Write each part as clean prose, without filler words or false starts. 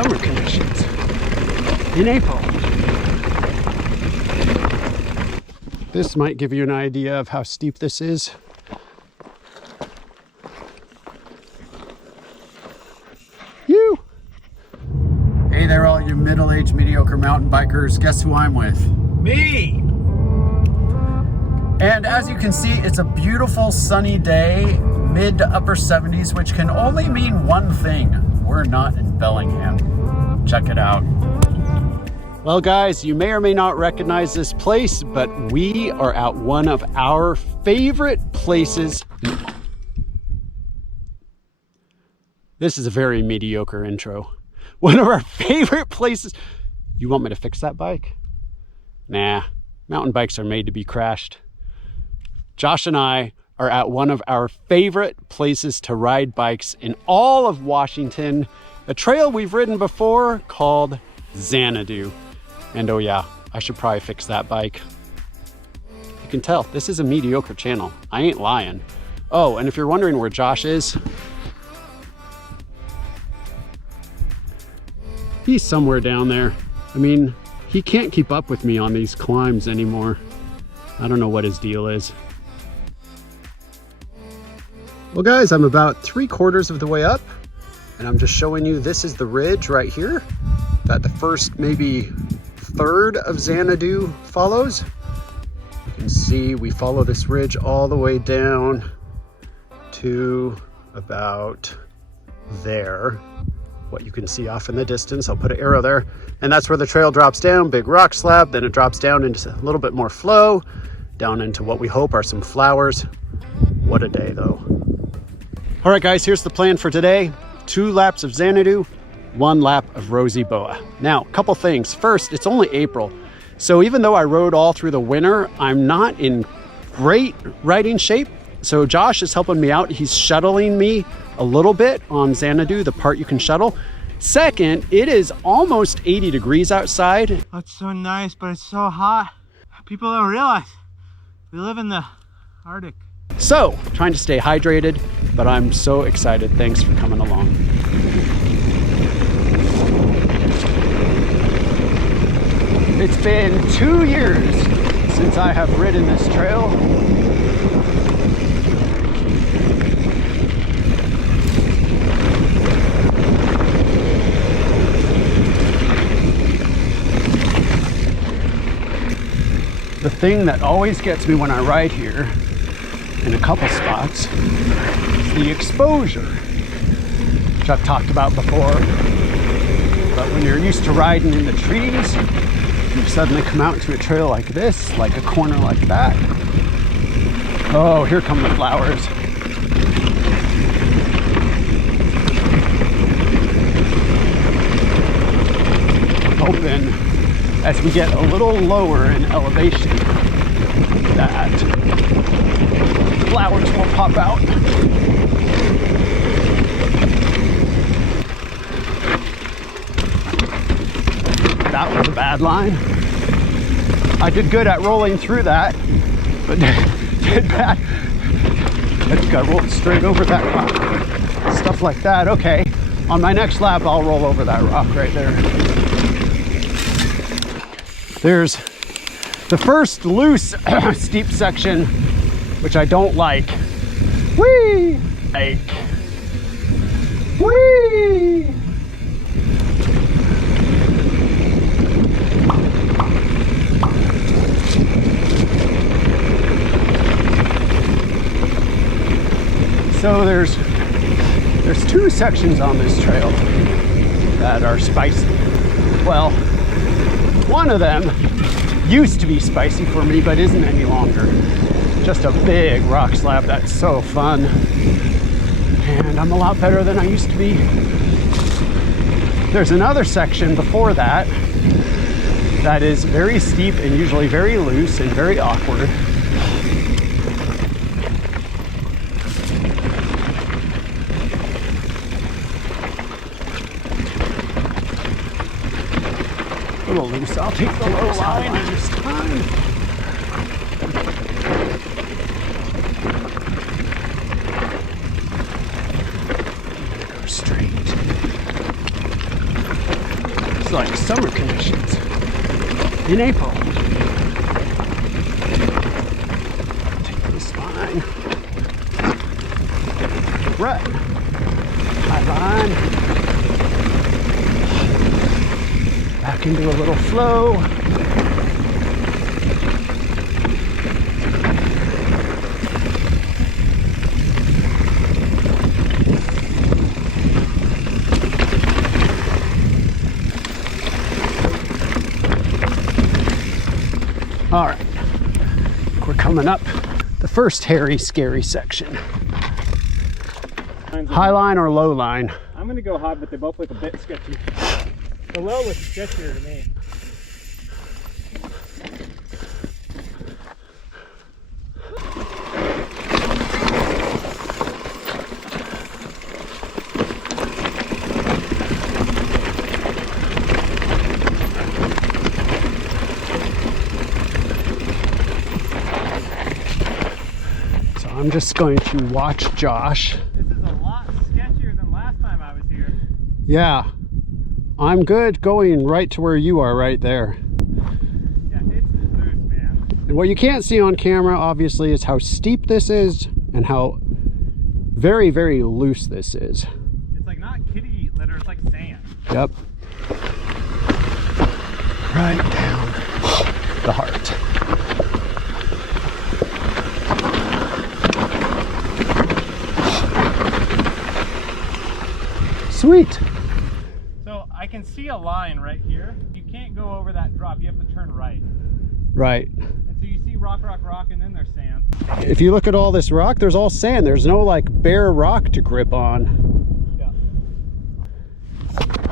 summer conditions in April. This might give you an idea of how steep this is. Hey there, all you middle-aged mediocre mountain bikers. Guess who I'm with? Me! And as you can see, it's a beautiful sunny day, mid to upper 70s, which can only mean one thing. We're not in Bellingham. Check it out. Well, guys, you may or may not recognize this place, but we are at one of our favorite places. This is a very mediocre intro. One of our favorite places. You want me to fix that bike? Nah, mountain bikes are made to be crashed. Josh and I are at one of our favorite places to ride bikes in all of Washington, a trail we've ridden before called Xanadu. And oh yeah, I should probably fix that bike. You can tell, this is a mediocre channel. I ain't lying. Oh, and if you're wondering where Josh is, he's somewhere down there. I mean, he can't keep up with me on these climbs anymore. I don't know what his deal is. Well, guys, I'm about 3/4 of the way up, and I'm just showing you this is the ridge right here that the first maybe third of Xanadu follows. You can see we follow this ridge all the way down to about there. What you can see off in the distance, I'll put an arrow there, and that's where the trail drops down, big rock slab. Then it drops down into a little bit more flow, down into what we hope are some flowers. What a day though. All right, guys, here's the plan for today. 2 laps of Xanadu, 1 lap of Rosy Boa. Now, a couple things. First, it's only April, so even though I rode all through the winter, I'm not in great riding shape. So Josh is helping me out. He's shuttling me a little bit on Xanadu, the part you can shuttle. Second, it is almost 80 degrees outside. That's so nice, but it's so hot. People don't realize we live in the Arctic. So, trying to stay hydrated, but I'm so excited. Thanks for coming along. It's been 2 years since I have ridden this trail. The thing that always gets me when I ride here, in a couple spots, is the exposure, which I've talked about before. But when you're used to riding in the trees, you suddenly come out to a trail like this, like a corner like that. Oh, here come the flowers. Hoping as we get a little lower in elevation that flowers will pop out. That was a bad line. I did good at rolling through that, but did bad. I just got rolled straight over that rock. Stuff like that. Okay, on my next lap, I'll roll over that rock right there. There's the first loose steep section, which I don't like. Whee! Like, whee! So there's 2 sections on this trail that are spicy. Well, one of them used to be spicy for me, but isn't any longer. Just a big rock slab that's so fun. And I'm a lot better than I used to be. There's another section before that that is very steep and usually very loose and very awkward. A little loose, I'll take the low line this time. Go straight. like summer conditions in April. Take this line. Right. High line. Back into a little flow. All right, we're coming up the first hairy, scary section. High line or low line? I'm gonna go high, but they both look a bit sketchy. The low looks sketchier to me. I'm just going to watch Josh. This is a lot sketchier than last time I was here. Yeah, I'm good going right to where you are right there. Yeah, it's loose, man. And what you can't see on camera, obviously, is how steep this is and how very, very loose this is. It's like not kitty litter, it's like sand. Yep. Right down the heart. Sweet. So I can see a line right here. You can't go over that drop. You have to turn right. Right. And so you see rock, rock, rock, and then there's sand. If you look at all this rock, there's all sand. There's no like bare rock to grip on. Yeah.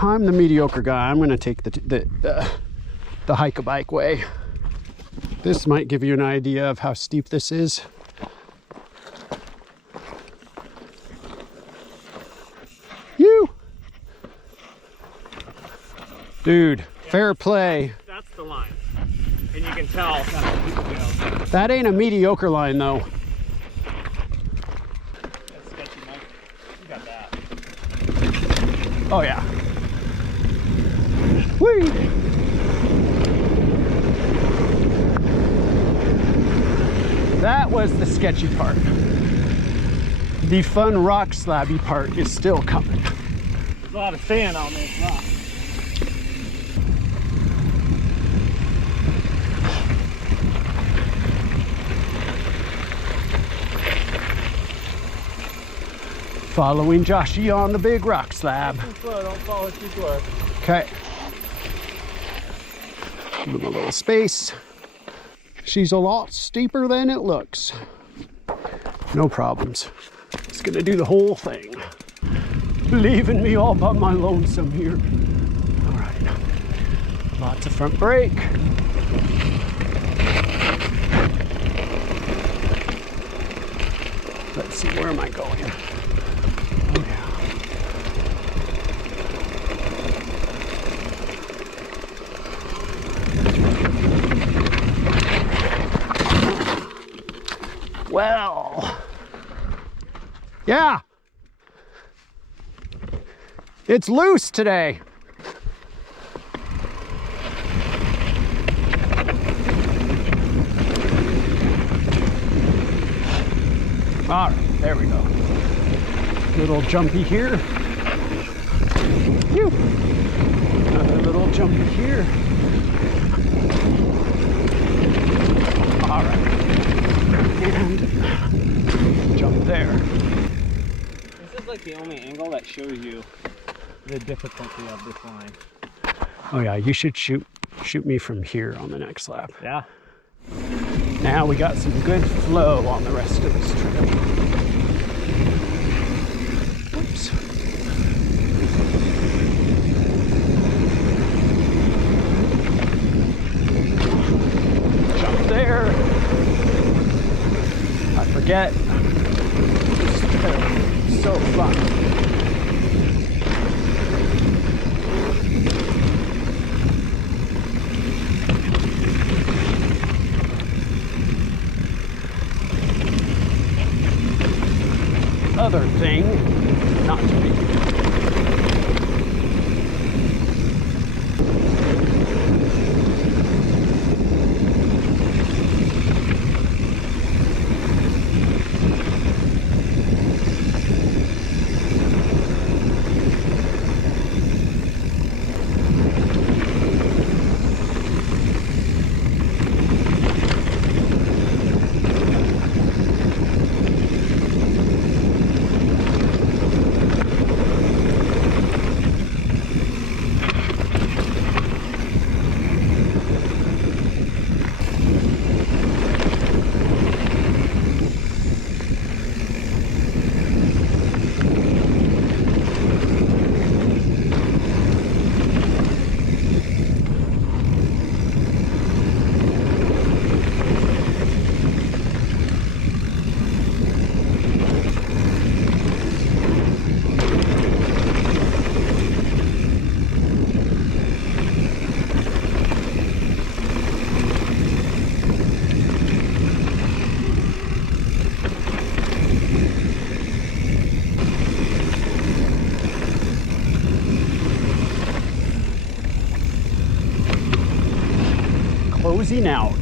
I'm the mediocre guy. I'm going to take the hike-a-bike way. This might give you an idea of how steep this is. Dude, fair play. That's the line. And you can tell kind of, that ain't a mediocre line though. That's sketchy, Mike. You got that. Oh yeah. Whee! That was the sketchy part. The fun rock slabby part is still coming. There's a lot of sand on this rock. Following Joshy on the big rock slab. Slow, don't follow too close. Okay. Give him a little space. She's a lot steeper than it looks. No problems. Just gonna do the whole thing. Leaving me all by my lonesome here. All right. Lots of front brake. Let's see, where am I going? Oh, yeah. Well, yeah, it's loose today. All right, there we go. Little jumpy here. Phew. Another little jumpy here. All right. And jump there. This is like the only angle that shows you the difficulty of this line. Oh yeah, you should shoot me from here on the next lap. Yeah. Now we got some good flow on the rest of this trail. Oops. Jump there. I forget. It's so fun. Other thing, not to be. closing out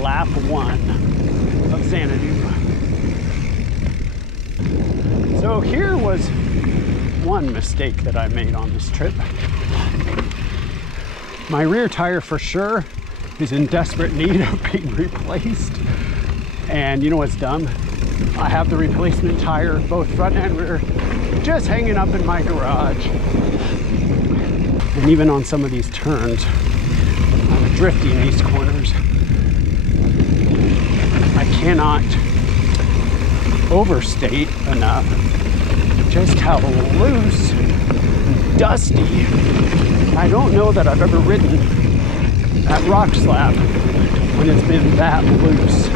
lap 1 of Xanadu. So here was one mistake that I made on this trip. My rear tire for sure is in desperate need of being replaced. And you know what's dumb? I have the replacement tire, both front and rear, just hanging up in my garage. And even on some of these turns, I'm drifting these corners. I cannot overstate enough just how loose and dusty. I don't know that I've ever ridden that rock slab when it's been that loose.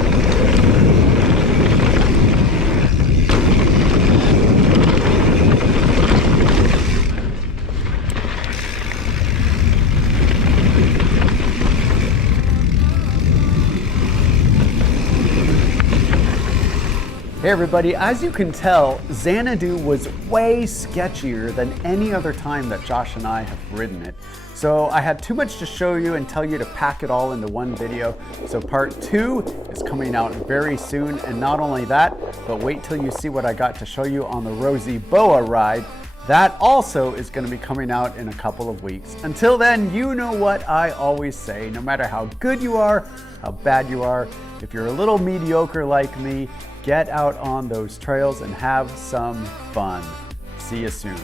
Hey everybody, as you can tell, Xanadu was way sketchier than any other time that Josh and I have ridden it. So I had too much to show you and tell you to pack it all into one video. So part 2 is coming out very soon. And not only that, but wait till you see what I got to show you on the Rosie Boa ride. That also is going to be coming out in a couple of weeks. Until then, you know what I always say, no matter how good you are, how bad you are, if you're a little mediocre like me, get out on those trails and have some fun. See you soon.